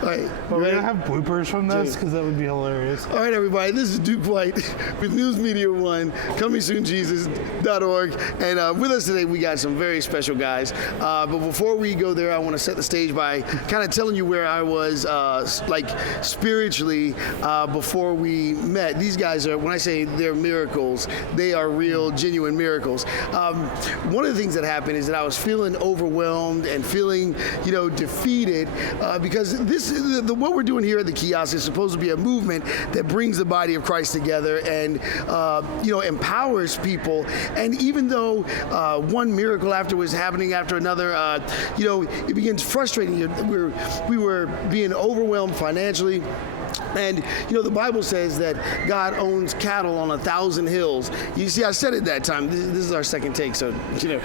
All right. But we're going to have bloopers from this because that would be hilarious. All right, everybody. This is Duke White with News Media One, comingsoonjesus.org. And with us today, we got some very special guys. But before we go there, I want to set the stage by kind of telling you where I was, spiritually, before we met. These guys are, when I say they're miracles, they are real, genuine miracles. One of the things that happened is that I was feeling overwhelmed and feeling, defeated because what we're doing here at the kiosk is supposed to be a movement that brings the body of Christ together and, empowers people. And even though one miracle after was happening after another, it begins frustrating you. We were being overwhelmed financially. And, the Bible says that God owns cattle on 1,000 hills. You see, I said it that time. This is our second take, so, I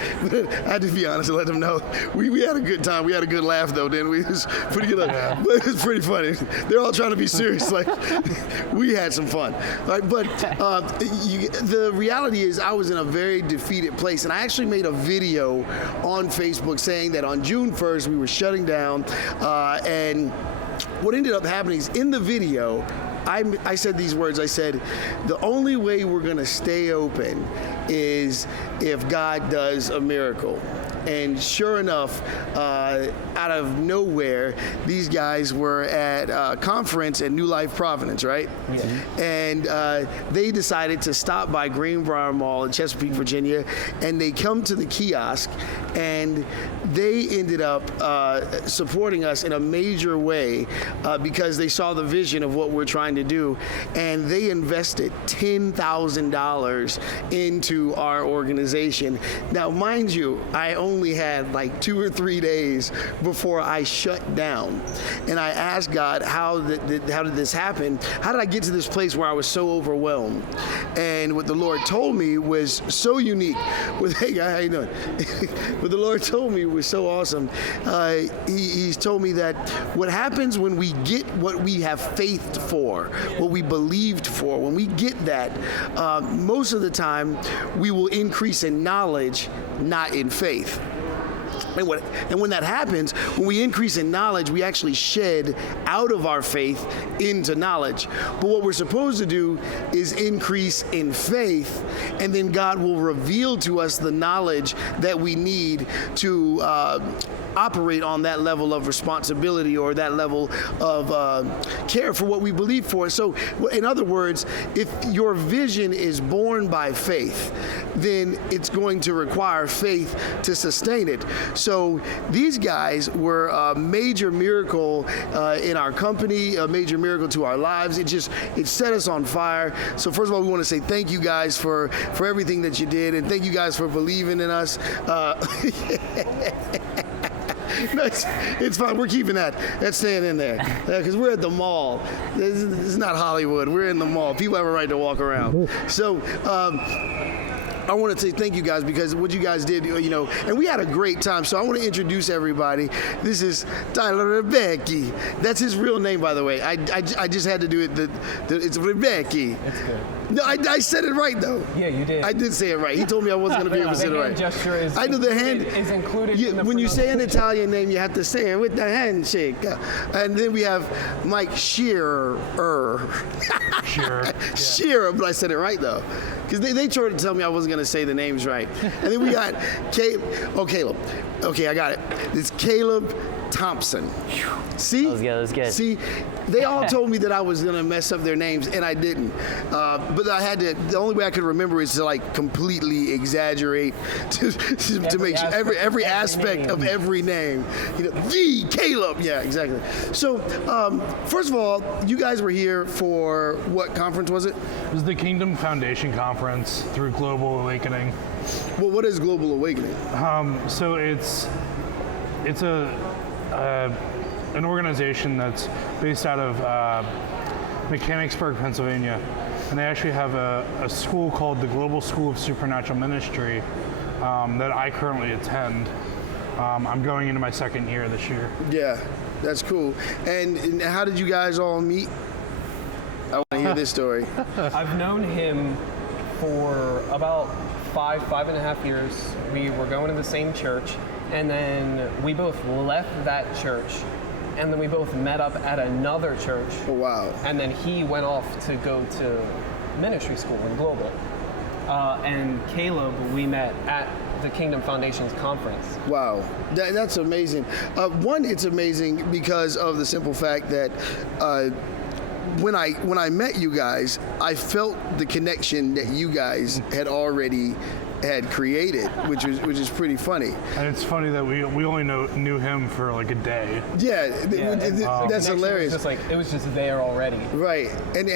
had to be honest and let them know. We had a good time. We had a good laugh, though, didn't we? It was pretty good. Yeah. But it was pretty funny. They're all trying to be serious. Like, we had some fun. Right? But the reality is I was in a very defeated place. And I actually made a video on Facebook saying that on June 1st, we were shutting down. And what ended up happening is in the video, I said these words. I said, the only way we're going to stay open is if God does a miracle. And sure enough, out of nowhere, these guys were at a conference at New Life Providence, right? Yeah. And they decided to stop by Greenbrier Mall in Chesapeake, Virginia, and they come to the kiosk, and they ended up supporting us in a major way because they saw the vision of what we're trying to do, and they invested $10,000 into our organization. Now, mind you, I only had like 2 or 3 days before I shut down, and I asked God, how did this happen? How did I get to this place where I was so overwhelmed? And what the Lord told me was so unique. Hey guy, how you doing? What the Lord told me was so awesome. He's told me that what happens when we get what we have faith for, what we believed for, when we get that, most of the time we will increase in knowledge, not in faith. And when that happens, when we increase in knowledge, we actually shed out of our faith into knowledge. But what we're supposed to do is increase in faith, and then God will reveal to us the knowledge that we need to operate on that level of responsibility or that level of care for what we believe for. So, in other words, if your vision is born by faith, then it's going to require faith to sustain it. So these guys were a major miracle in our company, a major miracle to our lives. It set us on fire. So first of all, we want to say thank you guys for everything that you did, and thank you guys for believing in us. No, it's fine. We're keeping that. That's staying in there because we're at the mall. This is not Hollywood. We're in the mall. People have a right to walk around. So I want to say thank you guys because what you guys did, and we had a great time. So I want to introduce everybody. This is Tyler Rebecki. That's his real name, by the way. I just had to do it. It's Rebecki. That's good. No, I said it right though. Yeah, you did. I did say it right. He told me I wasn't going to be able to say it right. The hand gesture is I know the hand is included. You, in the when you say an Italian name, you have to say it with the handshake. And then we have Mike Scheirer. Scheirer, but I said it right though, because they tried to tell me I wasn't going to say the names right. And then we got Caleb. Oh, Caleb. Okay, I got it. It's Caleb Thompson. See? That was good. See, they all told me that I was going to mess up their names, and I didn't. But I had to, the only way I could remember is to like completely exaggerate to make sure every aspect of every name. Caleb. Yeah, exactly. So, first of all, you guys were here for what conference was it? It was the Kingdom Foundation Conference through Global Awakening. Well, what is Global Awakening? So it's an organization that's based out of Mechanicsburg, Pennsylvania, and they actually have a school called the Global School of Supernatural Ministry that I currently attend. I'm going into my second year this year. Yeah, that's cool. And how did you guys all meet? I want to hear this story. I've known him for about five and a half years. We were going to the same church, and then we both left that church and then we both met up at another church. Oh, wow. And then he went off to go to ministry school in Global. And Caleb, we met at the Kingdom Foundations conference. Wow, that's amazing. One, it's amazing because of the simple fact that when I met you guys, I felt the connection that you guys had created, which is pretty funny. And it's funny that we only knew him for like a day. Yeah, that's hilarious. It was just there already. Right, and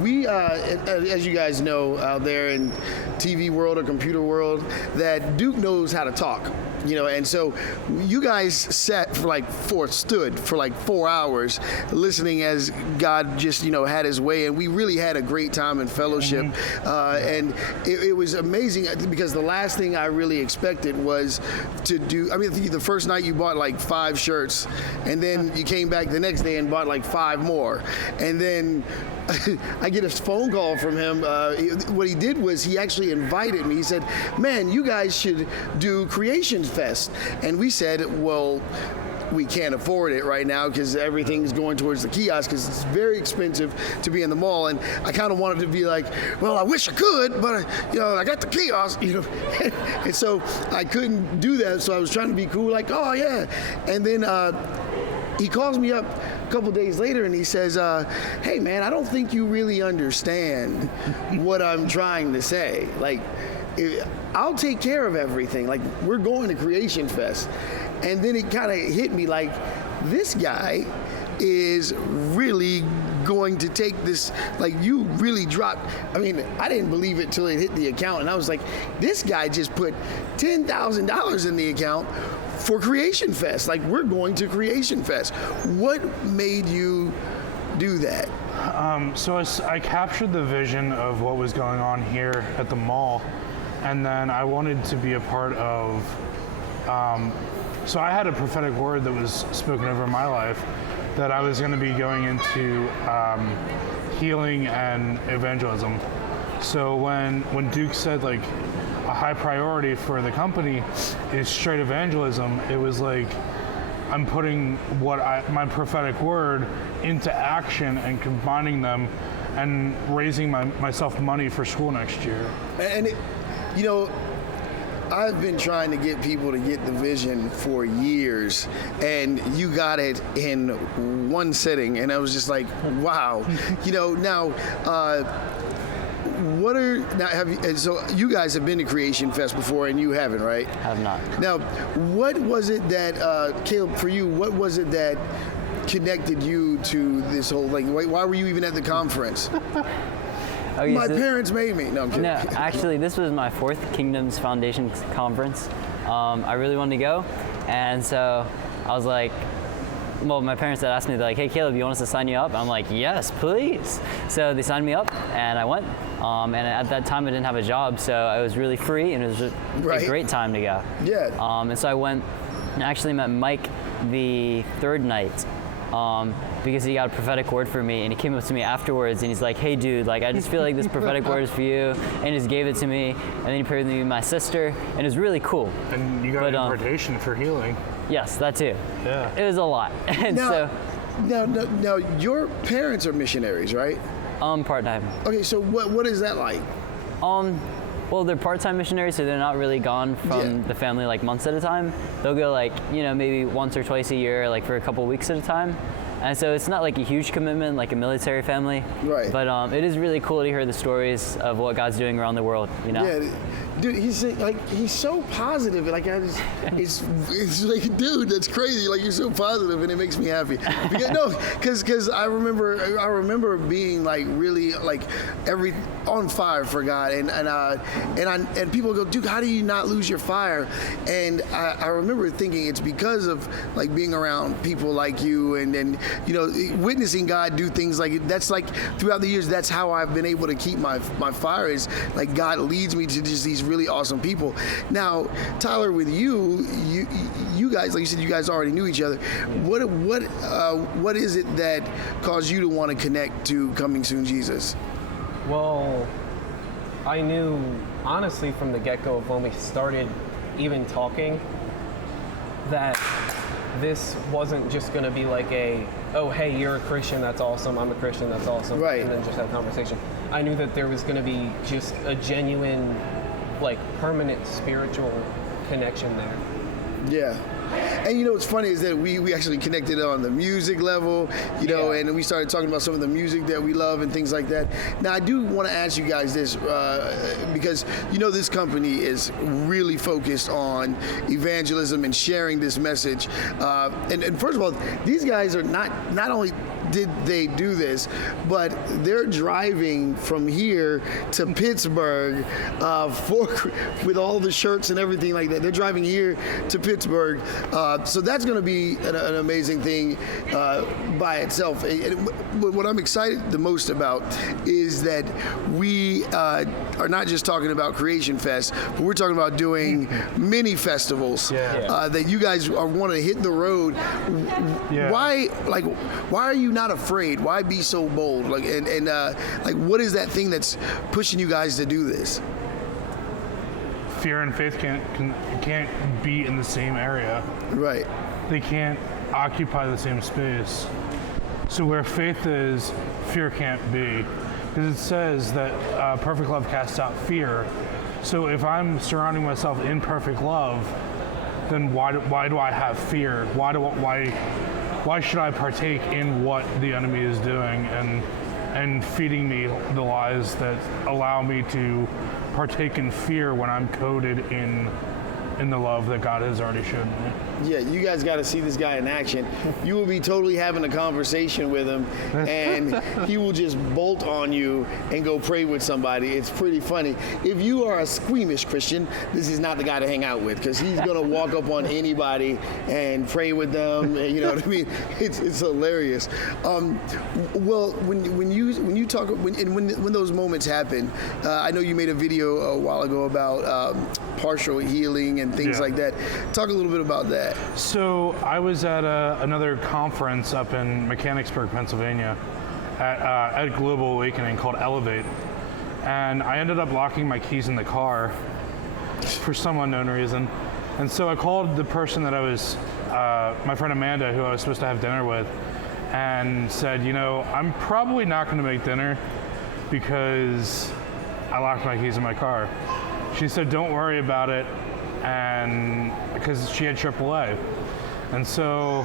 we, as you guys know out there in TV world or computer world, that Duke knows how to talk. And so you guys stood for like 4 hours listening as God just, had his way. And we really had a great time in fellowship. And it was amazing because the last thing I really expected was to do, the first night you bought like 5 shirts and then you came back the next day and bought like 5 more. And then I get a phone call from him. What he did was he actually invited me. He said, man, you guys should do Creation Fest. And we said, well, we can't afford it right now because everything's going towards the kiosk because it's very expensive to be in the mall. And I kind of wanted to be like, well, I wish I could, but I got the kiosk, and so I couldn't do that. So I was trying to be cool, like, oh yeah. And then he calls me up a couple days later and he says, hey man, I don't think you really understand what I'm trying to say. Like, I'll take care of everything. Like, we're going to Creation Fest. And then it kind of hit me like, this guy is really going to take this, like, you really dropped. I didn't believe it till it hit the account. And I was like, this guy just put $10,000 in the account for Creation Fest. Like, we're going to Creation Fest. What made you do that? So I captured the vision of what was going on here at the mall, and then I wanted to be a part of, so I had a prophetic word that was spoken over my life that I was going to be going into healing and evangelism. So when Duke said like a high priority for the company is straight evangelism, it was like I'm putting my prophetic word into action and combining them and raising myself money for school next year. And I've been trying to get people to get the vision for years, and you got it in one sitting, and I was just like, wow. So you guys have been to Creation Fest before, and you haven't, right? Have not. Now, what was it that, Caleb, for you, what was it that connected you to this whole, like, why were you even at the conference? Okay, my parents made me. No, I'm kidding. No, actually, this was my 4th Kingdoms Foundation conference. I really wanted to go, and so I was like, well, my parents had asked me, they're like, hey, Caleb, you want us to sign you up? I'm like, yes, please. So they signed me up, and I went. And at that time, I didn't have a job, so I was really free, and it was a great time to go. Yeah. And so I went and actually met Mike the 3rd night. Because he got a prophetic word for me, and he came up to me afterwards and he's like, hey dude, like, I just feel like this prophetic word is for you, and he just gave it to me, and then he prayed with me and my sister, and it was really cool. And you got an impartation for healing. Yes, that too. Yeah. It was a lot. And now, your parents are missionaries, right? Part-time. Okay, so what is that like? Well, they're part-time missionaries, so they're not really gone from the family like months at a time. They'll go like, maybe once or twice a year, like for a couple weeks at a time. And so it's not like a huge commitment like a military family. Right. But it is really cool to hear the stories of what God's doing around the world, Yeah. Dude, he's so positive. Like, it's like, dude, that's crazy. Like, you're so positive, and it makes me happy. Because I remember being like really like on fire for God, and people go, Dude, how do you not lose your fire? And I remember thinking it's because of like being around people like you, and witnessing God do things like that's like throughout the years. That's how I've been able to keep my fire. Is like God leads me to just these really awesome people. Now, Tyler, with you guys, like you said, you guys already knew each other. What is it that caused you to want to connect to Coming Soon Jesus? Well, I knew honestly from the get-go of when we started even talking that this wasn't just going to be like oh, hey, you're a Christian, that's awesome. I'm a Christian, that's awesome. Right. And then just have a conversation. I knew that there was going to be just a genuine, like, permanent spiritual connection there. Yeah. And you know what's funny is that we actually connected on the music level, you know, and we started talking about some of the music that we love and things like that. Now, I do want to ask you guys this because, you know, this company is really focused on evangelism and sharing this message. And first of all, these guys are not only did they do this, but they're driving from here to Pittsburgh with all the shirts and everything like that. They're driving here to Pittsburgh. So that's going to be an amazing thing by itself. And what I'm excited the most about is that we are not just talking about Creation Fest, but we're talking about doing mini festivals that you guys want to hit the road. Yeah. Why are you not afraid? Why be so bold? Like, what is that thing that's pushing you guys to do this? Fear and faith can't be in the same area. Right. They can't occupy the same space. So where faith is, fear can't be. Because it says that perfect love casts out fear. So if I'm surrounding myself in perfect love, then why do I have fear? Why should I partake in what the enemy is doing and feeding me the lies that allow me to partake in fear when I'm coded in the love that God has already shown me? Yeah, you guys got to see this guy in action. You will be totally having a conversation with him, and he will just bolt on you and go pray with somebody. It's pretty funny. If you are a squeamish Christian, this is not the guy to hang out with, because he's gonna walk up on anybody and pray with them. You know what I mean? It's hilarious. Well, when you talk when those moments happen, I know you made a video a while ago about partial healing and things like that. Talk a little bit about that. So I was at another conference up in Mechanicsburg, Pennsylvania, at Global Awakening called Elevate, and I ended up locking my keys in the car for some unknown reason. And so I called the person that I was, my friend Amanda, who I was supposed to have dinner with, and said, you know, I'm probably not going to make dinner because I locked my keys in my car. She said, don't worry about it, and because she had AAA. And so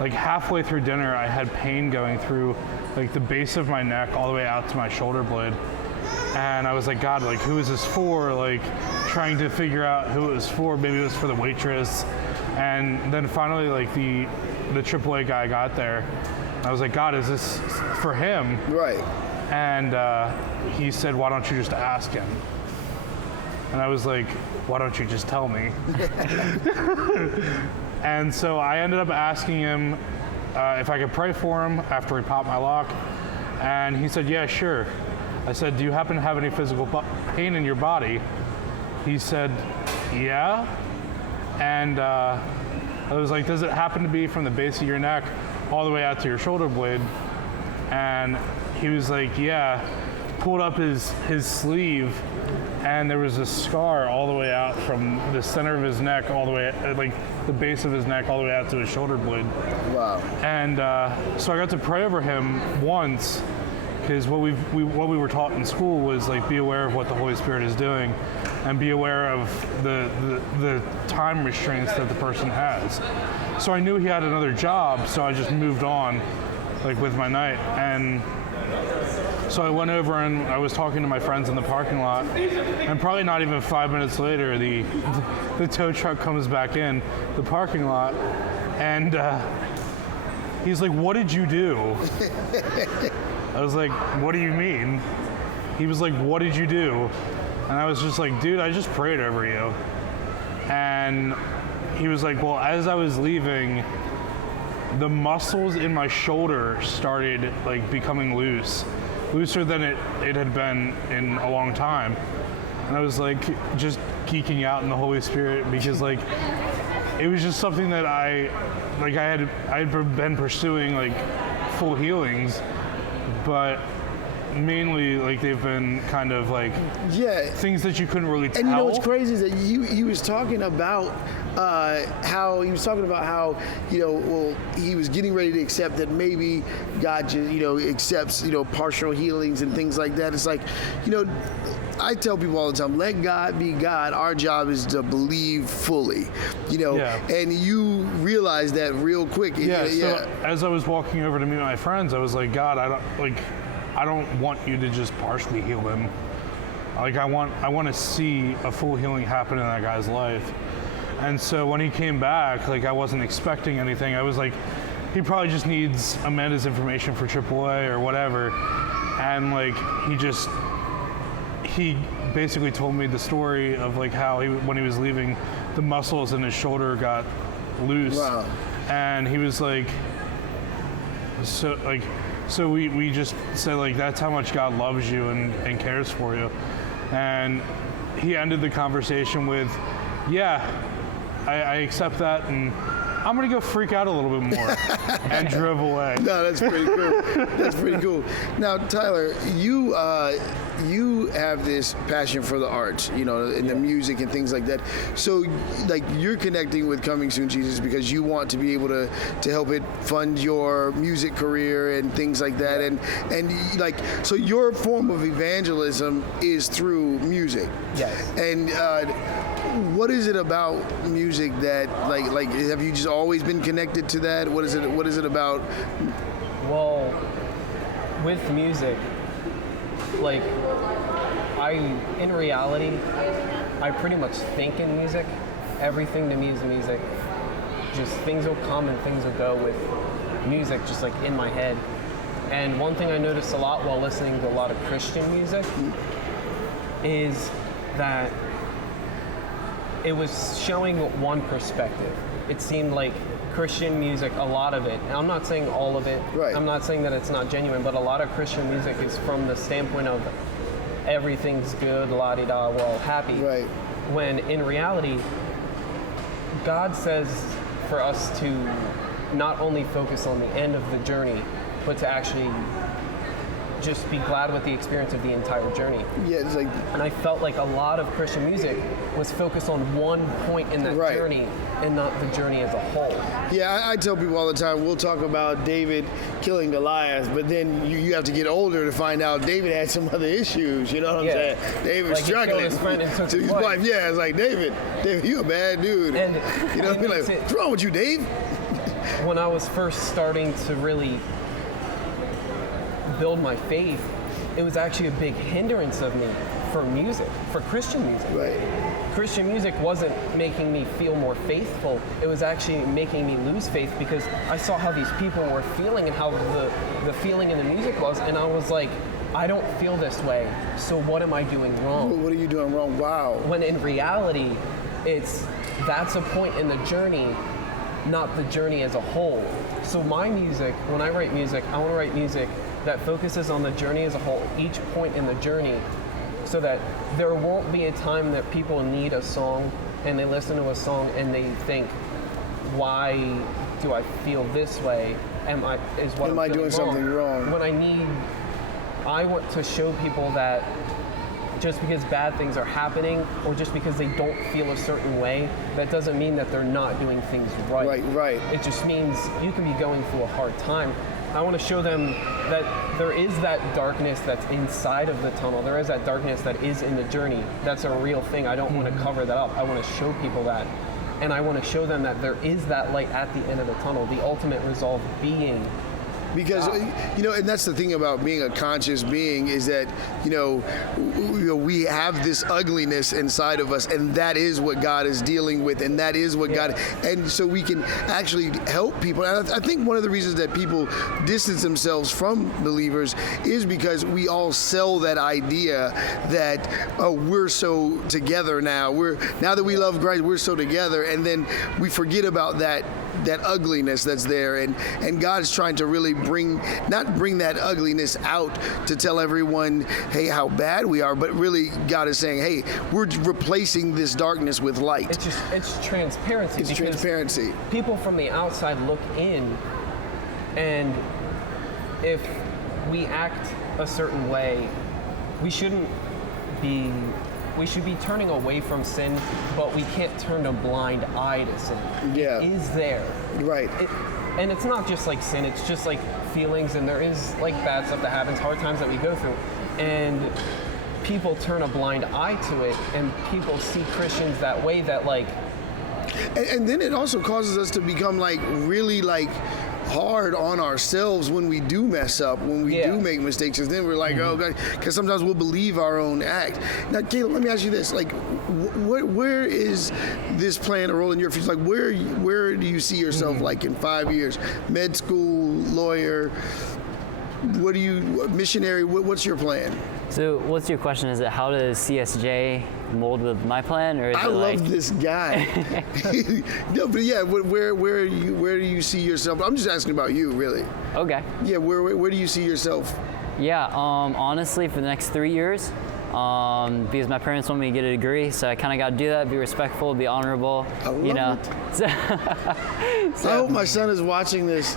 like halfway through dinner, I had pain going through like the base of my neck all the way out to my shoulder blade. And I was like, God, like, who is this for? Like, trying to figure out who it was for. Maybe it was for the waitress. And then finally, like, the AAA guy got there. And I was like, God, is this for him? Right. And he said, why don't you just ask him? And I was like, why don't you just tell me? And so I ended up asking him if I could pray for him after he popped my lock. And he said, yeah, sure. I said, do you happen to have any physical pain in your body? He said, yeah. And I was like, does it happen to be from the base of your neck all the way out to your shoulder blade? And he was like, yeah. Pulled up his sleeve, and there was a scar all the way out from the center of his neck all the way, like the base of his neck all the way out to his shoulder blade. Wow. And so I got to pray over him once, because what we were taught in school was like, be aware of what the Holy Spirit is doing, and be aware of the time restraints that the person has. So I knew he had another job, so I just moved on, like, with my night. And so I went over and I was talking to my friends in the parking lot, and probably not even 5 minutes later, the tow truck comes back in the parking lot, and he's like, what did you do? I was like, what do you mean? He was like, what did you do? And I was just like, dude, I just prayed over you. And he was like, well, as I was leaving, the muscles in my shoulder started like becoming looser than it had been in a long time. And I was like just geeking out in the Holy Spirit, because like it was just something that I had been pursuing, like full healings, but mainly like they've been kind of like Yeah. things that you couldn't really tell. And you know what's crazy is that he was talking about how well, he was getting ready to accept that maybe God just, accepts, partial healings and things like that. It's like, I tell people all the time, let God be God. Our job is to believe fully, and you realize that real quick. Yeah. So as I was walking over to meet my friends, I was like, God, I don't want you to just partially heal him. Like I want to see a full healing happen in that guy's life. And so when he came back, like I wasn't expecting anything. I was like, he probably just needs Amanda's information for AAA or whatever. And like he basically told me the story of like how when he was leaving, the muscles in his shoulder got loose. Wow. And he was like, so we just said like, that's how much God loves you and cares for you. And he ended the conversation with, yeah, I accept that, and I'm gonna go freak out a little bit more, and drove away. No, that's pretty cool. That's pretty cool. Now, Tyler, you have this passion for the arts, and the music and things like that. So, like, you're connecting with Coming Soon Jesus because you want to be able to help it fund your music career and things like that. And like, so your form of evangelism is through music. Yes. And what is it about music that like have you just always been connected to that? What is it about? Well, with music, like in reality, I pretty much think in music. Everything to me is music. Just things will come and things will go with music, just like in my head. And one thing I noticed a lot while listening to a lot of Christian music is that it was showing one perspective. It seemed like Christian music, a lot of it, and I'm not saying all of it, right. I'm not saying that it's not genuine, but a lot of Christian music is from the standpoint of everything's good, la-di-da, we're all happy. Right. When in reality, God says for us to not only focus on the end of the journey, but to actually just be glad with the experience of the entire journey. Yeah, it's like, and I felt like a lot of Christian music was focused on one point in that right. journey and not the journey as a whole. Yeah, I tell people all the time, we'll talk about David killing Goliath, but then you have to get older to find out David had some other issues, you know what I'm saying? David was like struggling. He killed his friend and took his wife. Yeah, it's like, David, you a bad dude. And you know what I mean? Like, what's wrong with you, Dave? When I was first starting to really build my faith, it was actually a big hindrance of me for music, for Christian music. Right. Christian music wasn't making me feel more faithful. It was actually making me lose faith because I saw how these people were feeling and how the feeling in the music was, and I was like, I don't feel this way, so what am I doing wrong? What are you doing wrong? Wow. When in reality, that's a point in the journey, not the journey as a whole. So my music, when I write music, I want to write music that focuses on the journey as a whole, each point in the journey, so that there won't be a time that people need a song and they listen to a song and they think, why do I feel this way? Am I doing something wrong? When I want to show people that just because bad things are happening or just because they don't feel a certain way, that doesn't mean that they're not doing things right. Right. It just means you can be going through a hard time. I want to show them that there is that darkness that's inside of the tunnel. There is that darkness that is in the journey. That's a real thing. I don't want to cover that up. I want to show people that. And I want to show them that there is that light at the end of the tunnel, the ultimate resolve being. Because, and that's the thing about being a conscious being is that, we have this ugliness inside of us, and that is what God is dealing with, and that is what God, and so we can actually help people. And I think one of the reasons that people distance themselves from believers is because we all sell that idea that, we're so together now. Now that we love Christ, we're so together, and then we forget about that ugliness that's there, and God's trying to really not bring that ugliness out to tell everyone, hey, how bad we are, but really God is saying, hey, we're replacing this darkness with light. It's transparency. It's transparency. People from the outside look in, and if we act a certain way, we should be turning away from sin, but we can't turn a blind eye to sin. Yeah. It is there. Right. And it's not just like sin, it's just like feelings, and there is like bad stuff that happens, hard times that we go through. And people turn a blind eye to it, and people see Christians that way, that like... And then it also causes us to become like really like hard on ourselves when we do mess up, when we do make mistakes, and then we're like, oh God, because sometimes we'll believe our own act. Now, Caleb, let me ask you this: like, where is this playing a role in your future? Like, where do you see yourself like in 5 years? Med school, lawyer? What do you missionary? What's your plan? So what's your question? Is it how does CSJ mold with my plan, or is I love this guy. No, but yeah, where do you see yourself? I'm just asking about you, really. Okay. Yeah, where do you see yourself? Yeah, honestly, for the next 3 years, because my parents want me to get a degree, so I kind of got to do that, be respectful, be honorable. I love it. I hope my son is watching this.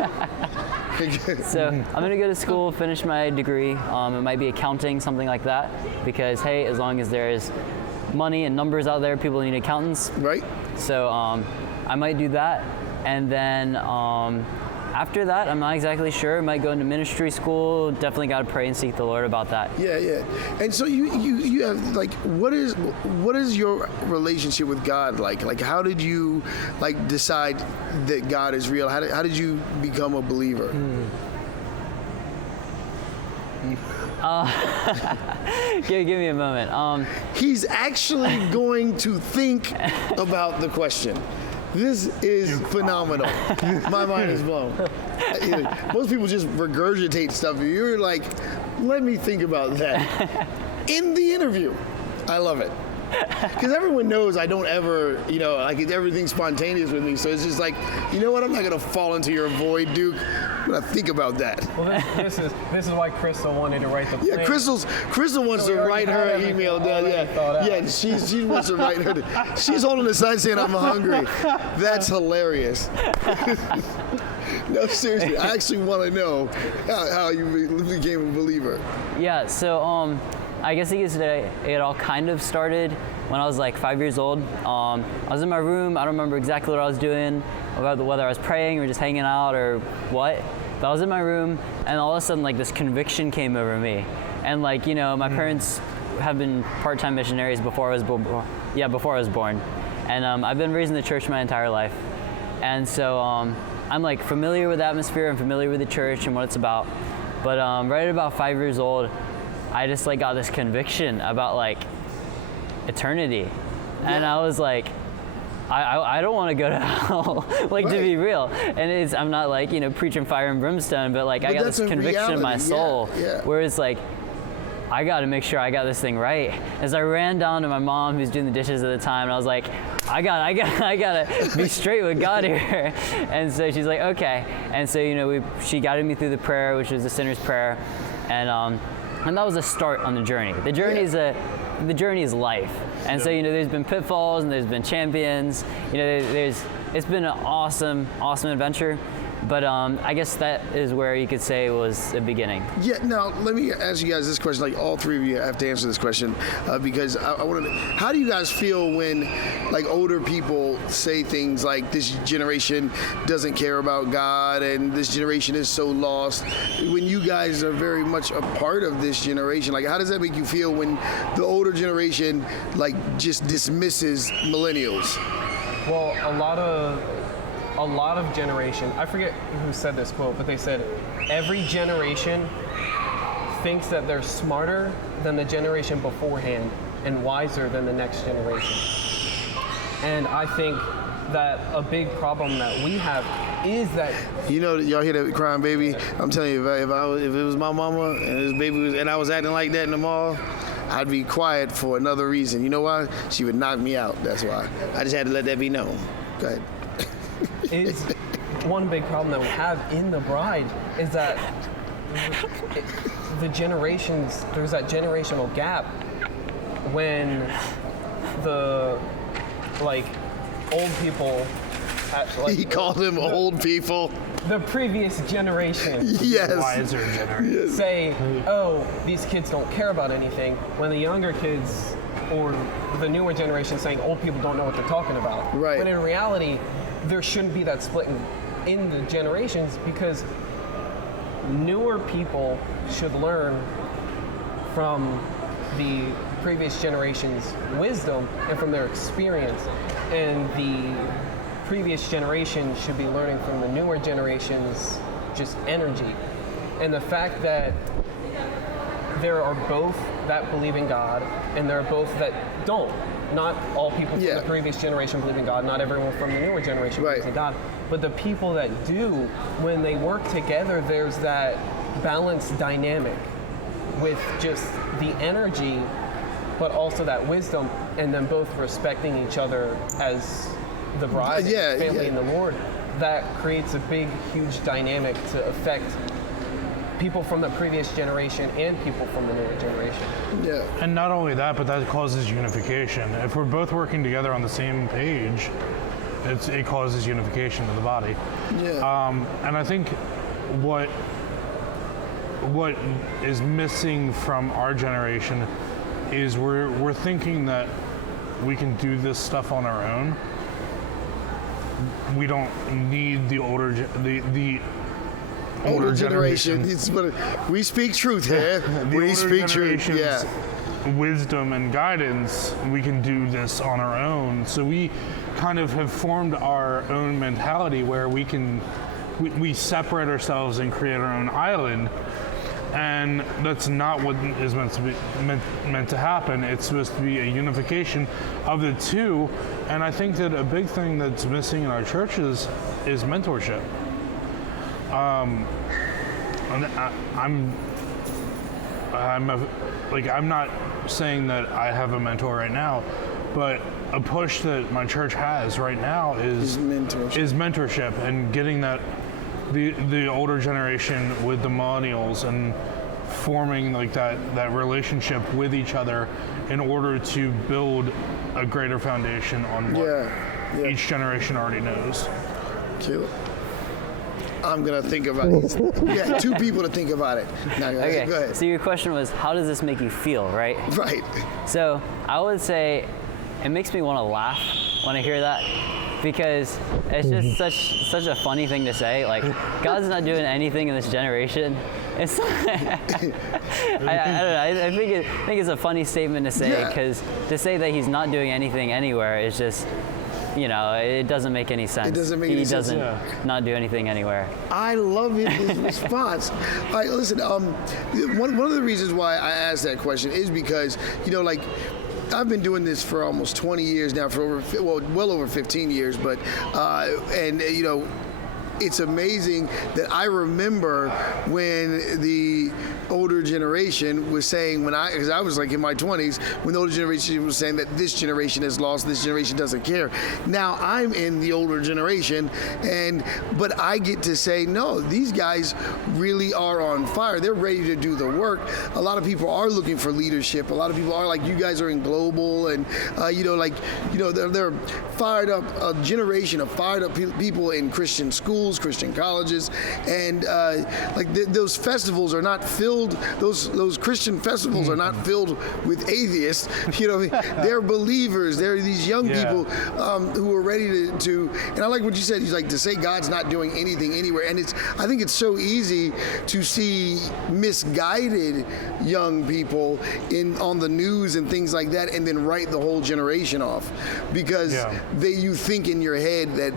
So I'm gonna go to school, finish my degree. It might be accounting, something like that, because hey, as long as there's money and numbers out there, people need accountants. Right. So I might do that, and then after that, I'm not exactly sure. I might go into ministry school. Definitely got to pray and seek the Lord about that. Yeah, yeah. And so you have like, what is your relationship with God like? Like, how did you like decide that God is real? How did you become a believer? Give me a moment. He's actually going to think about the question. This is phenomenal. My mind is blown. Most people just regurgitate stuff. You're like, let me think about that. In the interview. I love it. Because everyone knows I don't ever, like everything's spontaneous with me. So it's just like, you know what? I'm not going to fall into your void, Duke. I'm going to think about that. Well, this is why Crystal wanted to write the plan. Yeah, Crystal wants to write her an email. Yeah, she wants to write her. She's holding a sign saying, I'm hungry. That's hilarious. No, seriously, I actually want to know how you became a believer. Yeah, so I guess you could say it all kind of started when I was like 5 years old. I was in my room. I don't remember exactly what I was doing, whether I was praying or just hanging out or what. But I was in my room, and all of a sudden, like, this conviction came over me. And like, my parents have been part-time missionaries before I was born. And I've been raised in the church my entire life. And so I'm like familiar with the atmosphere. I'm familiar with the church and what it's about. But right at about 5 years old, I just like got this conviction about like eternity. And I was like, I don't want to go to hell, like, to be real. And I'm not like, preaching fire and brimstone, but like I got this conviction in my soul where it's like, I got to make sure I got this thing right. As I ran down to my mom, who's doing the dishes at the time, and I was like, I gotta be straight with God here. And so she's like, okay. And so she guided me through the prayer, which was the sinner's prayer, and that was a start on the journey. The journey is life. And so there's been pitfalls and there's been champions. It's been an awesome adventure. But I guess that is where you could say was the beginning. Yeah. Now let me ask you guys this question. Like, all three of you have to answer this question because I want to. How do you guys feel when like older people say things like this generation doesn't care about God and this generation is so lost? When you guys are very much a part of this generation, like, how does that make you feel when the older generation like just dismisses millennials? Well, a lot of generation, I forget who said this quote, but they said every generation thinks that they're smarter than the generation beforehand and wiser than the next generation. And I think that a big problem that we have is that... y'all hear that crying baby? I'm telling you, if it was my mama and this baby and I was acting like that in the mall, I'd be quiet for another reason. You know why? She would knock me out. That's why. I just had to let that be known. Go ahead. Is one big problem that we have in the bride is that the generations, there's that generational gap when the old people he called them old people. the previous generation Yes. Wiser generation. say, oh, these kids don't care about anything, when the younger kids or the newer generation saying old people don't know what they're talking about. Right. But in reality, there shouldn't be that split in the generations, because newer people should learn from the previous generation's wisdom and from their experience, and the previous generation should be learning from the newer generation's just energy. And the fact that there are both that believe in God and there are both that don't. Not all people from the previous generation believe in God, not everyone from the newer generation believes in God, but the people that do, when they work together, there's that balanced dynamic with just the energy, but also that wisdom, and then both respecting each other as the bride and family in the Lord. That creates a big, huge dynamic to affect people from the previous generation and people from the newer generation. Yeah. And not only that, but that causes unification. If we're both working together on the same page, it causes unification of the body. Yeah. And I think what is missing from our generation is we're thinking that we can do this stuff on our own. We don't need the older generation. We speak truth here. We speak truth. Yeah. Wisdom and guidance. We can do this on our own. So we kind of have formed our own mentality where we separate ourselves and create our own island. And that's not what is meant to happen. It's supposed to be a unification of the two. And I think that a big thing that's missing in our churches is mentorship. I'm not saying that I have a mentor right now, but a push that my church has right now is mentorship and getting that the older generation with the millennials and forming like that relationship with each other in order to build a greater foundation on what each generation already knows. Cute. I'm gonna think about it. Two people to think about it. Now, Okay. go ahead. So your question was, how does this make you feel, right? Right. So I would say it makes me want to laugh when I hear that, because it's just such a funny thing to say. Like, God's not doing anything in this generation. It's I don't know. I think it's a funny statement to say, because to say that He's not doing anything anywhere is just, it doesn't make any sense. It doesn't make any sense. He doesn't not do anything anywhere. I love his response. All right, listen, one of the reasons why I asked that question is because, I've been doing this for almost 20 years now, well over 15 years, but, it's amazing that I remember when the older generation was saying, because I was like in my 20s, when the older generation was saying that this generation is lost, this generation doesn't care. Now I'm in the older generation, but I get to say, no, these guys really are on fire. They're ready to do the work. A lot of people are looking for leadership. A lot of people are like, you guys are in global, and they're fired up, a generation of fired up people in Christian schools, Christian colleges, and those festivals are not filled. Those Christian festivals are not filled with atheists. They're believers. They're these young people who are ready to. And I like what you said. He's like, to say God's not doing anything anywhere. And I think it's so easy to see misguided young people on the news and things like that, and then write the whole generation off because you think in your head that,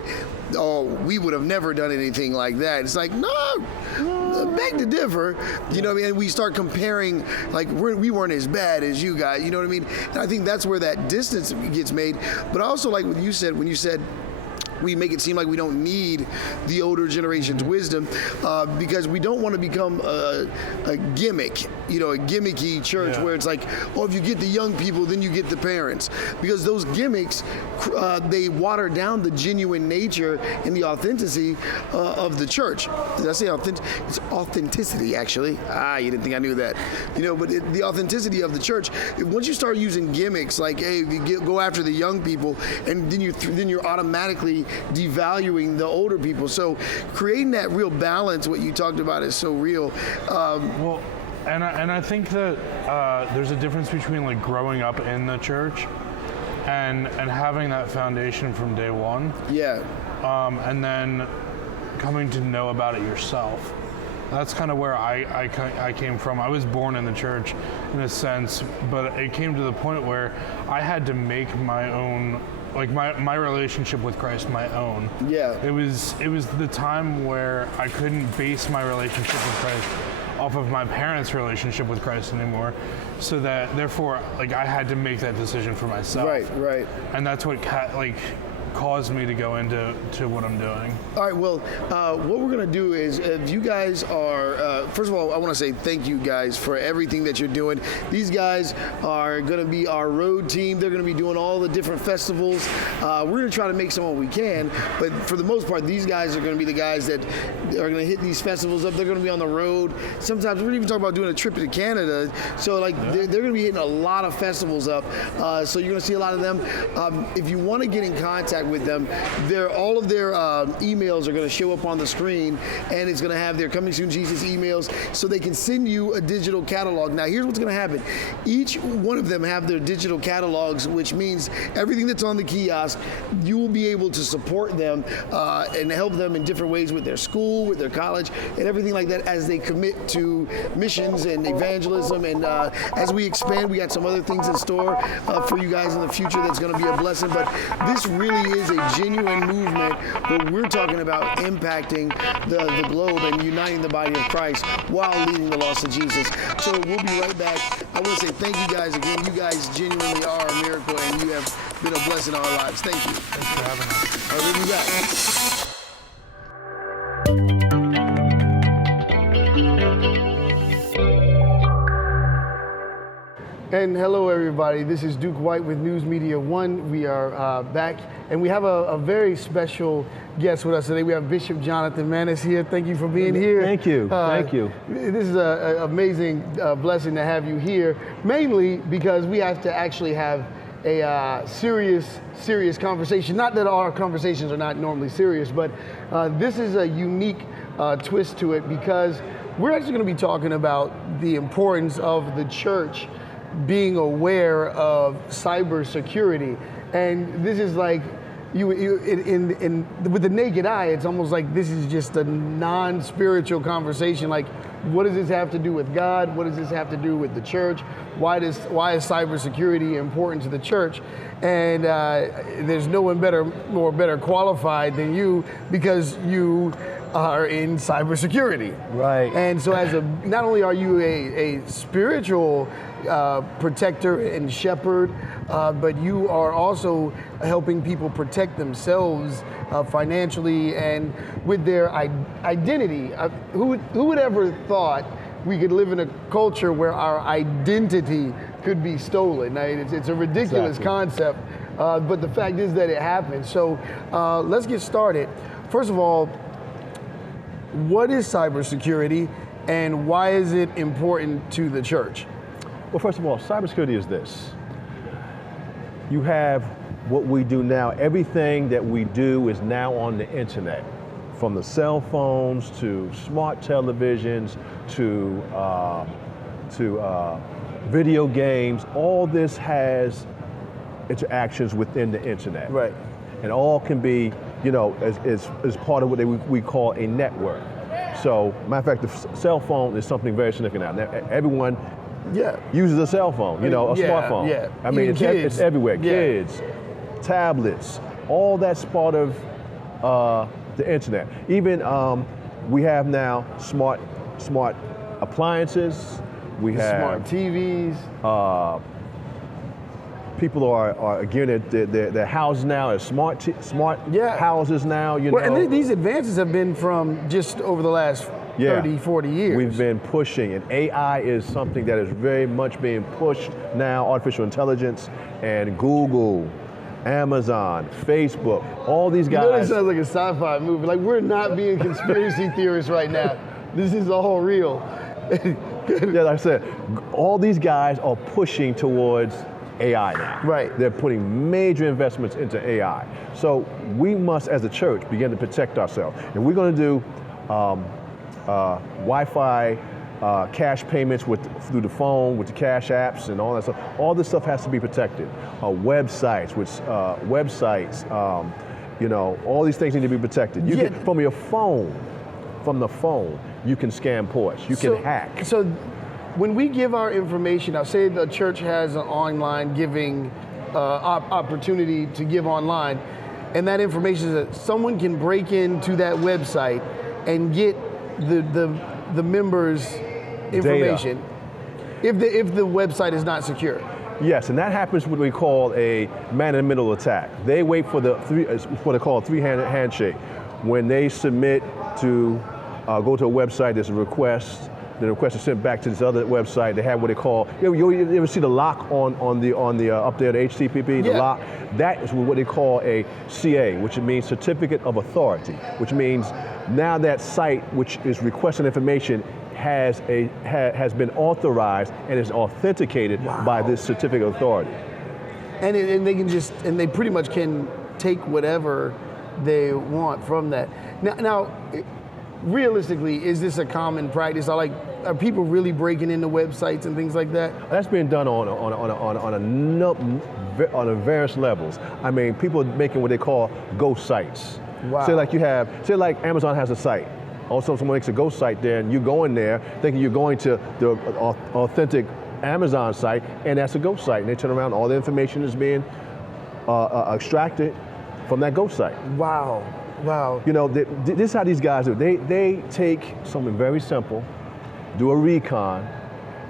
oh, we would have never done anything like that. It's like, no, beg to differ. You know what I mean? And we start comparing, like, we weren't as bad as you guys. You know what I mean? And I think that's where that distance gets made. But I also like what you said when you said, we make it seem like we don't need the older generation's wisdom because we don't want to become a gimmick, a gimmicky church where it's like, oh, if you get the young people, then you get the parents. Because those gimmicks, they water down the genuine nature and the authenticity of the church. Did I say authentic? It's authenticity, actually. You didn't think I knew that. But the authenticity of the church, once you start using gimmicks like, hey, you go after the young people, and then you're automatically devaluing the older people. So creating that real balance, what you talked about, is so real. Well, and I think that there's a difference between like growing up in the church and having that foundation from day one. Yeah. And then coming to know about it yourself. That's kind of where I came from. I was born in the church in a sense, but it came to the point where I had to make my own, like my relationship with Christ my own. Yeah. It was the time where I couldn't base my relationship with Christ off of my parents' relationship with Christ anymore, so that therefore like I had to make that decision for myself. Right. And that's what caused me to go into what I'm doing. All right, well, what we're going to do is, if you guys are, first of all, I want to say thank you guys for everything that you're doing. These guys are going to be our road team. They're going to be doing all the different festivals. We're going to try to make some what we can, but for the most part, these guys are going to be the guys that are going to hit these festivals up. They're going to be on the road. Sometimes we're even talking about doing a trip to Canada. So, like, they're going to be hitting a lot of festivals up. So you're going to see a lot of them. If you want to get in contact with them, all of their emails are going to show up on the screen, and it's going to have their Coming Soon Jesus emails, so they can send you a digital catalog. Now, here's what's going to happen. Each one of them have their digital catalogs, which means everything that's on the kiosk, you will be able to support them and help them in different ways with their school, with their college, and everything like that as they commit to missions and evangelism. And as we expand, we got some other things in store for you guys in the future that's going to be a blessing. But this really is a genuine movement where we're talking about impacting the globe and uniting the body of Christ while leading the lost to Jesus. So we'll be right back. I want to say thank you guys again. You guys genuinely are a miracle, and you have been a blessing in our lives. Thank you. Thanks for having us. All right, we'll be back. And hello, everybody. This is Duke White with News Media One. We are back, and we have a very special guest with us today. We have Bishop Jonathan Manis here. Thank you for being here. Thank you. Thank you. This is an amazing blessing to have you here, mainly because we have to actually have a serious conversation. Not that our conversations are not normally serious, but this is a unique twist to it, because we're actually going to be talking about the importance of the church being aware of cybersecurity. And this is like, with the naked eye, it's almost like this is just a non-spiritual conversation. Like, what does this have to do with God? What does this have to do with the church? Why is cybersecurity important to the church? And there's no one more better qualified than you, because you are in cybersecurity. Right. And so not only are you a spiritual protector and shepherd, but you are also helping people protect themselves financially and with their identity. Who would ever thought we could live in a culture where our identity could be stolen? Now, it's a ridiculous concept, but the fact is that it happens. So let's get started. First of all, what is cybersecurity, and why is it important to the church? Well, first of all, cybersecurity is this. You have what we do now. Everything that we do is now on the internet, from the cell phones to smart televisions to video games. All this has interactions within the internet. Right. And all can be, as part of what we call a network. So, matter of fact, the cell phone is something very significant now. Everyone uses a cell phone, a smartphone. Yeah. I mean, it's everywhere. Yeah. Kids, tablets, all that's part of the internet. Even we have now smart appliances. We have smart TVs. People are getting their houses now as smart houses now. And these advances have been from just over the last 30, 40 years. We've been pushing, and AI is something that is very much being pushed now. Artificial intelligence, and Google, Amazon, Facebook, all these guys. This sounds like a sci-fi movie. Like, we're not being conspiracy theorists right now. This is all real. Yeah, like I said, all these guys are pushing towards AI now. Right. They're putting major investments into AI. So we must, as a church, begin to protect ourselves. If we're going to do Wi-Fi cash payments through the phone, with the cash apps and all that stuff, all this stuff has to be protected. Websites, all these things need to be protected. You can, from your phone, from the phone, you can scan ports, you can hack. So when we give our information, now say the church has an online giving opportunity to give online, and that information is that someone can break into that website and get the members' information if the website is not secure. Yes, and that happens what we call a man-in-the-middle attack. They wait for what they call a three-handed handshake. When they submit to go to a website, there's a request. The request is sent back to this other website. They have what they call. You ever see the lock on the up there, the HTTP, the lock? That is what they call a CA, which means Certificate of Authority, which means now that site which is requesting information has been authorized and is authenticated by this certificate of authority. And they pretty much can take whatever they want from that. Now, realistically, is this a common practice? Are people really breaking into websites and things like that? That's being done on various levels. I mean, people are making what they call ghost sites. Wow. Say like Amazon has a site. Also, someone makes a ghost site there, and you go in there thinking you're going to the authentic Amazon site, and that's a ghost site. And they turn around, all the information is being extracted from that ghost site. Wow. You know, this is how these guys do. They take something very simple, do a recon,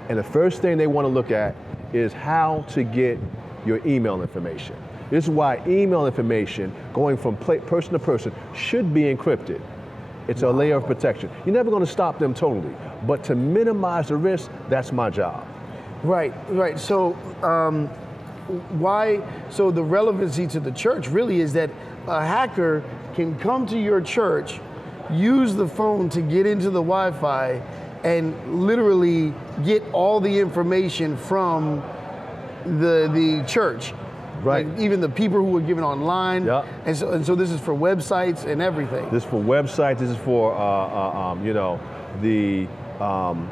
and the first thing they want to look at is how to get your email information. This is why email information going from person to person should be encrypted. It's a layer of protection. You're never going to stop them totally, but to minimize the risk, that's my job. Right. So so the relevancy to the church really is that a hacker can come to your church, use the phone to get into the Wi-Fi, and literally get all the information from the church. Right. Like even the people who were given online. Yeah. And so this is for websites and everything. This is for websites. This is for the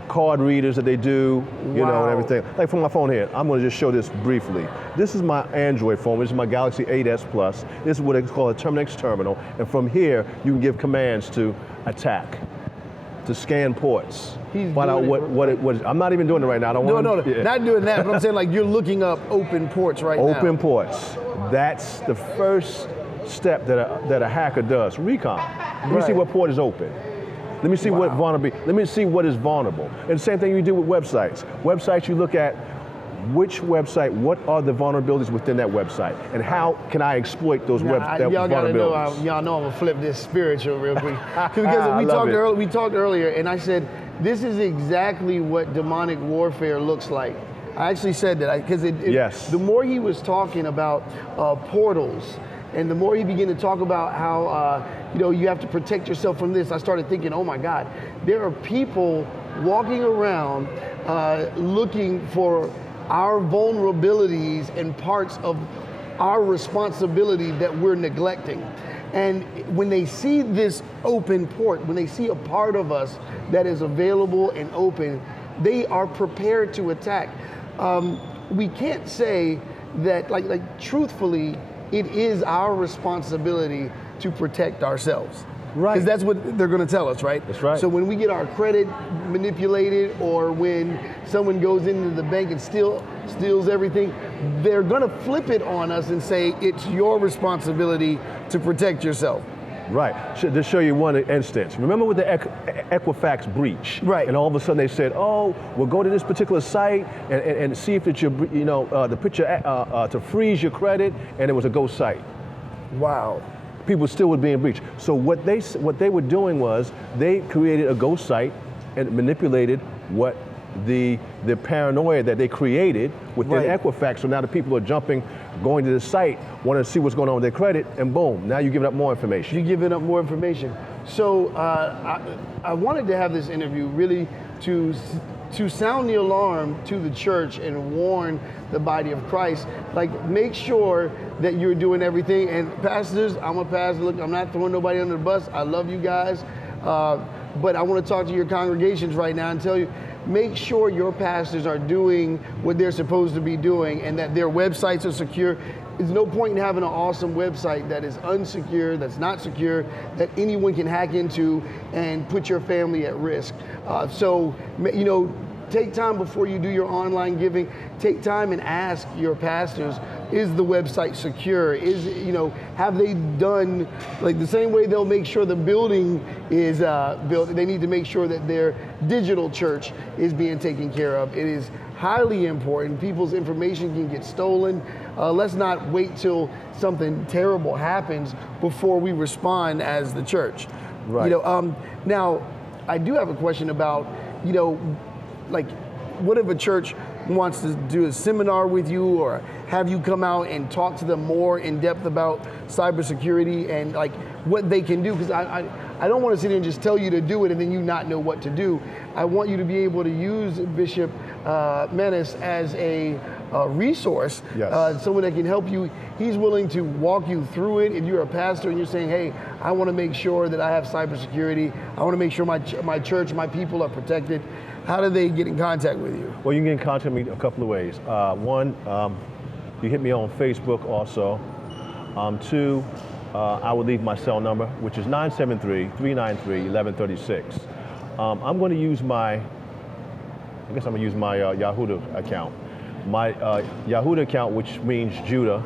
card readers that they do, and everything. Like for my phone here, I'm going to just show this briefly. This is my Android phone. This is my Galaxy 8S Plus. This is what it's called a Terminix terminal. And from here, you can give commands to attack, to scan ports. Find out what it was. I'm not even doing it right now. I don't want to. No, not doing that. But I'm saying you're looking up open ports right now. Open ports. That's the first step that a hacker does. Recon. Let me see what port is open. Let me see what vulnerability. Let me see what is vulnerable. And the same thing you do with websites. Websites, you look at which website, what are the vulnerabilities within that website, and how can I exploit those vulnerabilities? Y'all gotta know, y'all know I'm gonna flip this spiritual real quick. Because we talked earlier, and I said, this is exactly what demonic warfare looks like. I actually said that, because the more he was talking about portals, and the more he began to talk about how you have to protect yourself from this, I started thinking, oh my God, there are people walking around looking for our vulnerabilities and parts of our responsibility that we're neglecting. And when they see this open port, when they see a part of us that is available and open, they are prepared to attack. We can't say that, truthfully, it is our responsibility to protect ourselves. Right. Because that's what they're going to tell us, right? That's right. So when we get our credit manipulated, or when someone goes into the bank and steals everything, they're going to flip it on us and say it's your responsibility to protect yourself. Right. To show you one instance. Remember with the Equifax breach? Right. And all of a sudden they said, oh, we'll go to this particular site and see if it's to freeze your credit, and it was a ghost site. Wow. People still were being breached. So what they were doing was they created a ghost site and manipulated what the paranoia that they created within Equifax. So now the people are going to the site, wanting to see what's going on with their credit, and boom, now you're giving up more information. You're giving up more information. So I wanted to have this interview really to sound the alarm to the church and warn the body of Christ. Like, make sure that you're doing everything. And pastors, I'm a pastor. Look, I'm not throwing nobody under the bus. I love you guys. But I want to talk to your congregations right now and tell you, make sure your pastors are doing what they're supposed to be doing and that their websites are secure. There's no point in having an awesome website that is unsecure, that's not secure, that anyone can hack into and put your family at risk. So, you know, take time before you do your online giving. Take time and ask your pastors, is the website secure? Is, you know, have they done, like the same way they'll make sure the building is built, they need to make sure that their digital church is being taken care of. It is highly important. People's information can get stolen. Let's not wait till something terrible happens before we respond as the church. Right. You know, now, I do have a question about, you know, like, what if a church wants to do a seminar with you or have you come out and talk to them more in depth about cybersecurity and like what they can do? Because I don't want to sit here and just tell you to do it and then you not know what to do. I want you to be able to use Bishop Menace as a resource, yes. Someone that can help you. He's willing to walk you through it. If you're a pastor and you're saying, hey, I want to make sure that I have cybersecurity, I want to make sure my church, my people are protected, how do they get in contact with you? Well, you can get in contact with me a couple of ways. One, you hit me on Facebook also. Two, I will leave my cell number, which is 973-393-1136. I'm going to use my Yahoo account. My Yahoo account, which means Judah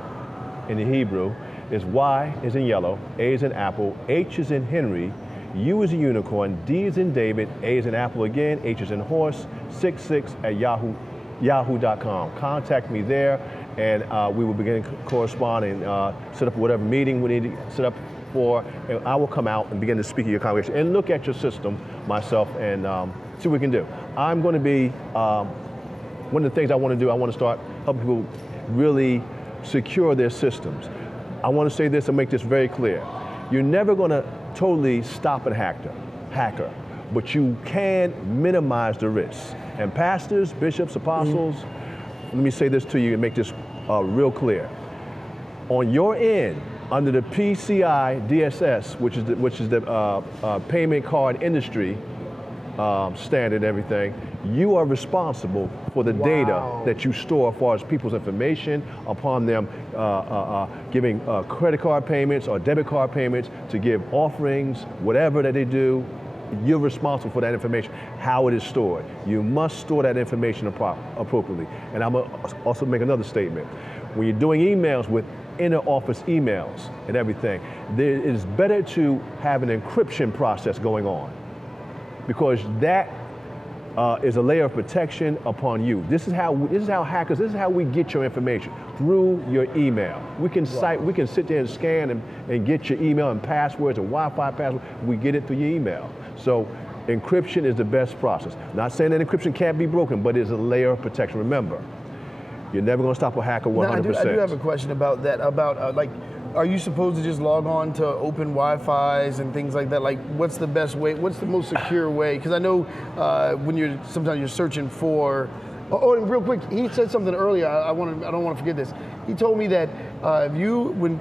in the Hebrew, is Y is in yellow, A is in apple, H is in Henry, U is in unicorn, D is in David, A is in apple again, H is in horse, 66 at yahoo.com. Contact me there, and we will begin to correspond and set up whatever meeting we need to set up for, and I will come out and begin to speak to your congregation and look at your system myself and see what we can do. I'm going to be, one of the things I want to do, I want to start helping people really secure their systems. I want to say this and make this very clear. You're never going to totally stop a hacker, but you can minimize the risks. And pastors, bishops, apostles, let me say this to you and make this real clear. On your end, under the PCI DSS, which is the payment card industry standard and everything, you are responsible for the data that you store as far as people's information upon them giving credit card payments or debit card payments to give offerings, whatever that they do. You're responsible for that information, how it is stored. You must store that information appropriately. And I'm gonna also make another statement. When you're doing emails with inner office emails and everything, it is better to have an encryption process going on, because that is a layer of protection upon you. This is how hackers, this is how we get your information, through your email. We can sit there and scan and get your email and passwords and Wi-Fi passwords. We get it through your email. So encryption is the best process. Not saying that encryption can't be broken, but it's a layer of protection. Remember, you're never going to stop a hacker 100%. Now, I do have a question about that, like, are you supposed to just log on to open Wi-Fi's and things like that? Like, what's the best way? What's the most secure way? Because I know when sometimes you're searching for. Oh, and real quick, he said something earlier. I don't want to forget this. He told me that when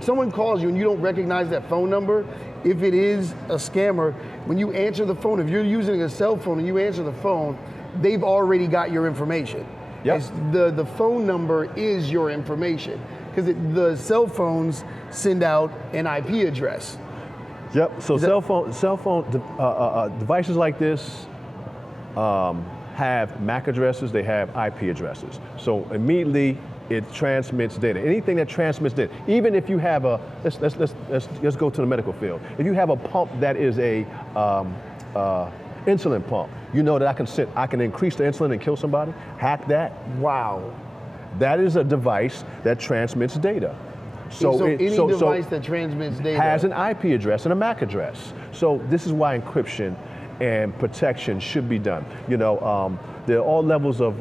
someone calls you and you don't recognize that phone number, if it is a scammer, when you answer the phone, if you're using a cell phone and you answer the phone, they've already got your information. Yes. The phone number is your information. Because the cell phones send out an IP address. Yep. So cell phone devices like this have MAC addresses. They have IP addresses. So immediately it transmits data. Anything that transmits data, even if you have a let's go to the medical field. If you have a pump that is a insulin pump, you know that I can increase the insulin and kill somebody. Hack that. Wow. That is a device that transmits data. So any device that transmits data has an IP address and a MAC address. So this is why encryption and protection should be done. You know, there are all levels of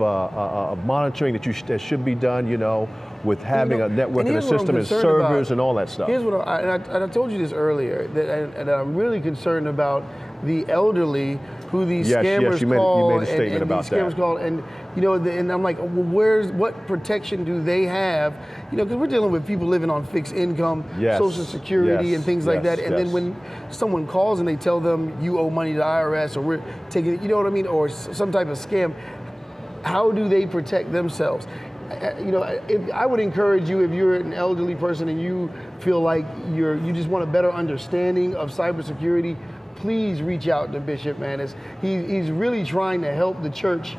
monitoring that should be done. You know, with having a network and a system and servers and all that stuff. Here's what I told you this earlier, that I'm really concerned about the elderly who these Yes, scammers you made call a statement and about these scammers that. call, and and I'm like, well, what protection do they have? Because we're dealing with people living on fixed income, Yes, Social Security, yes, and things like yes, that. And then yes. when someone calls and they tell them you owe money to the IRS or we're taking it, you know what I mean, or some type of scam, how do they protect themselves? I would encourage you, if you're an elderly person and you feel like you just want a better understanding of cybersecurity, please reach out to Bishop, man. He's really trying to help the church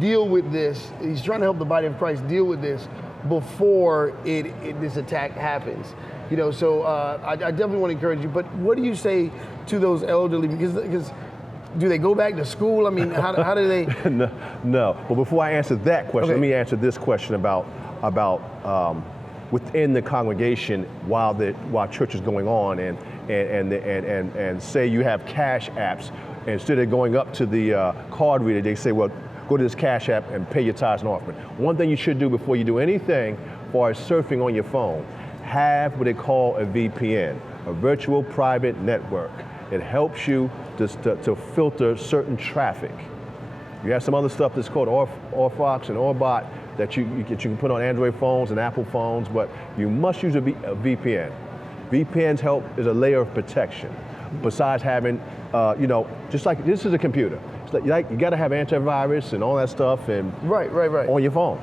deal with this. He's trying to help the body of Christ deal with this before this attack happens. So I definitely want to encourage you. But what do you say to those elderly? Because do they go back to school? I mean, how do they? No. But before I answer that question, Okay. let me answer this question about within the congregation while church is going on, and say you have cash apps, and instead of going up to the card reader, they say, well, go to this cash app and pay your tithes and offering. One thing you should do before you do anything as far as surfing on your phone, have what they call a VPN, a virtual private network. It helps you to filter certain traffic. You have some other stuff that's called Orfox and Orbot that you can put on Android phones and Apple phones, but you must use a VPN. VPNs help as a layer of protection. Besides having, just like this is a computer. It's like you got to have antivirus and all that stuff and Right. on your phone.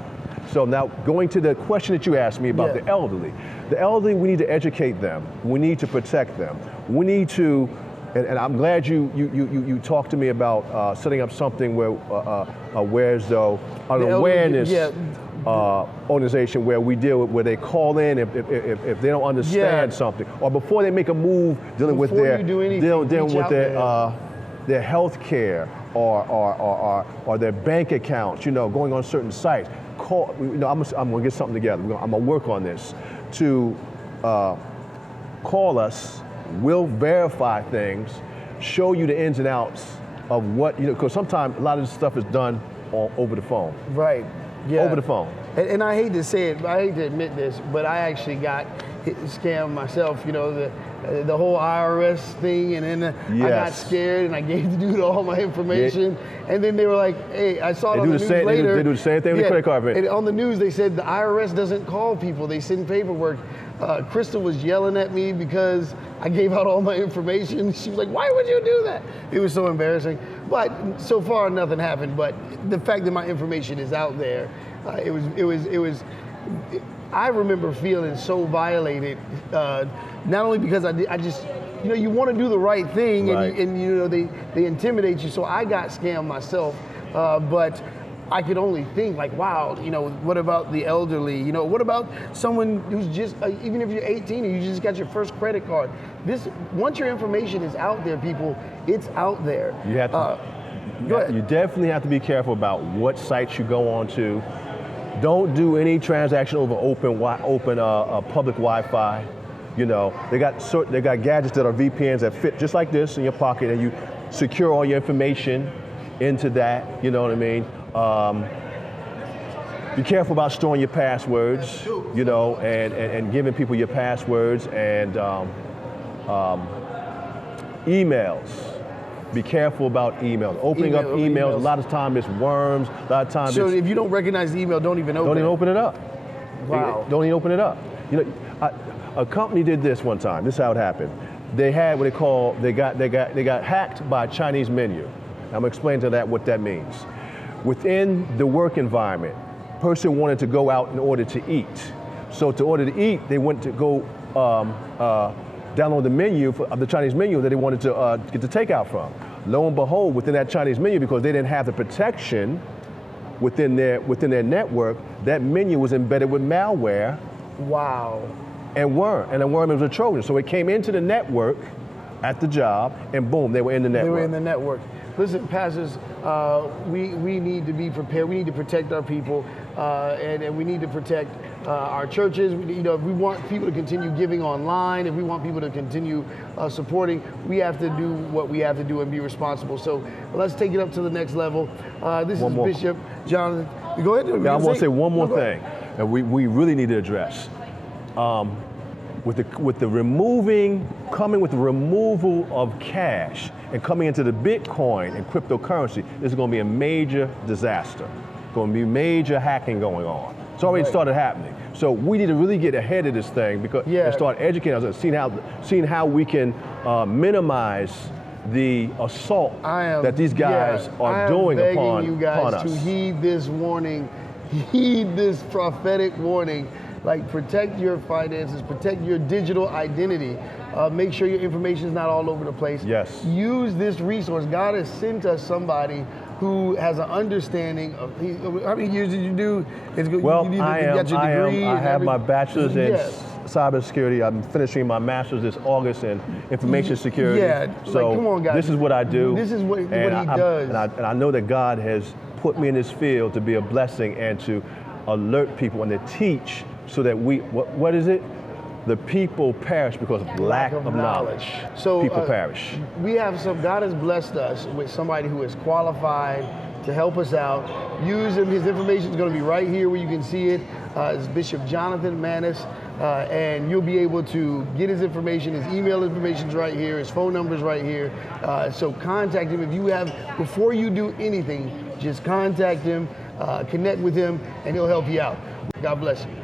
So now going to the question that you asked me about the elderly. The elderly, we need to educate them. We need to protect them. We need to, and I'm glad you talked to me about setting up something where as though an awareness organization where we deal with, where they call in if they don't understand something, or before they make a move dealing with their health care or their bank accounts, going on certain sites. Call, I'm gonna get something together. I'm gonna work on this to call us. We'll verify things, show you the ins and outs of what, because sometimes a lot of this stuff is done over the phone. Right. Yeah. Over the phone. And I hate to say it, I hate to admit this, but I actually got scammed myself. The whole IRS thing, and then I got scared and I gave the dude all my information, and then they were like, "Hey, I saw it on the news later." They do the same thing with the credit card. And on the news, they said the IRS doesn't call people; they send paperwork. Crystal was yelling at me because I gave out all my information. She was like, "Why would you do that?" It was so embarrassing. But so far, nothing happened. But the fact that my information is out there, it was. I remember feeling so violated, not only because I just, you want to do the right thing, Right. and they intimidate you. So I got scammed myself, but I could only think like, wow, what about the elderly? What about someone who's just, even if you're 18 and you just got your first credit card? Once your information is out there, people, it's out there. You have to. Go ahead. You definitely have to be careful about what sites you go on to. Don't do any transaction over open public Wi-Fi. They got gadgets that are VPNs that fit just like this in your pocket, and you secure all your information into that. You know what I mean? Be careful about storing your passwords. And giving people your passwords and emails. Be careful about emails. Opening up emails. A lot of time it's worms. A lot of times. So if you don't recognize the email, don't even open it. Don't even open it up. Wow. Don't even open it up. A company did this one time. This is how it happened. They had what they got hacked by a Chinese menu. I'm gonna explain to that what that means. Within the work environment, person wanted to go out in order to eat. So to order to eat, they went to go download the menu of the Chinese menu that they wanted to get the takeout from. Lo and behold, within that Chinese menu, because they didn't have the protection within their network, that menu was embedded with malware. Wow. And the worm was a Trojan. So it came into the network at the job, and boom, they were in the network. They were in the network. Listen, pastors, we need to be prepared. We need to protect our people, and we need to protect our churches. If we want people to continue giving online, if we want people to continue supporting, we have to do what we have to do and be responsible. So let's take it up to the next level. This is Bishop Jonathan. Go ahead. I want to say one more thing, and we really need to address. With the removal of cash and coming into the Bitcoin and cryptocurrency, this is going to be a major disaster. Going to be major hacking going on. It's already started happening. So we need to really get ahead of this thing because and start educating ourselves, seeing how we can minimize the assault that these guys are doing upon you guys us. To heed this warning, heed this prophetic warning. Like, protect your finances, protect your digital identity. Make sure your information is not all over the place. Yes. Use this resource. God has sent us somebody who has an understanding of. How many years did you do? Well, you got your degree. I have my bachelor's in cybersecurity. I'm finishing my master's this August in information security. Yeah, so like, come on, guys. This is what I do. This is what he does. And I know that God has put me in this field to be a blessing and to alert people and to teach so that what is it? The people perish because of lack of knowledge. So people perish. God has blessed us with somebody who is qualified to help us out. Use him. His information is going to be right here where you can see it. It's Bishop Jonathan Manis, and you'll be able to get his information. His email information is right here. His phone number is right here. So contact him before you do anything, just contact him, connect with him, and he'll help you out. God bless you.